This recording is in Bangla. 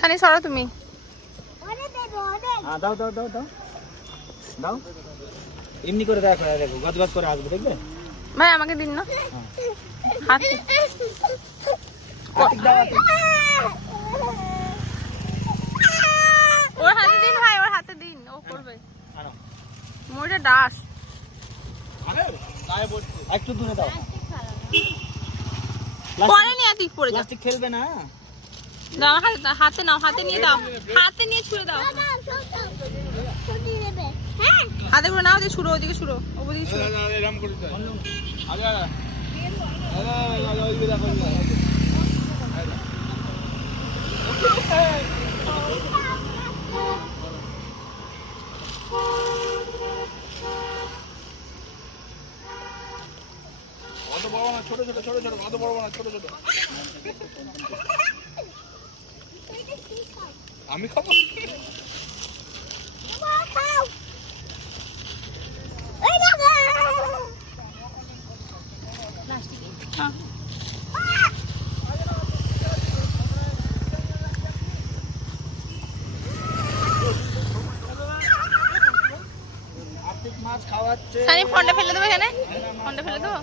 সানি সরো তুমি। দাও দাও দাও দাও দাও, এমনি করে দেখো, দেখো গজ গজ করে আসবে, দেখবে ভাই আমাকে দিন না হাত। ওর হাতে দিন ভাই, ওর হাতে দিন, ও করবে। মোটা ডাস একটু দূরে দাও, পরে নিয়ে তুই পড়ে যা। প্লাস্টিক খেলবে না। দাও হাতে নাও, হাতে নিয়ে দাও, হাতে নিয়ে ছুঁড়ে দাও, হাতে করে নাও, দিয়ে ছুড়ো, ওইদিকে ছুড়ো, ওদিকে ছুড়ো। ছোট ছোট ছোট ছোট, অত বড় বড় না, ছোট ছোট। আমি খাবো। মাছ খাওয়াচ্ছে। ফোনটা ফেলে দেবো, এখানে ফোনটা ফেলে দেবো।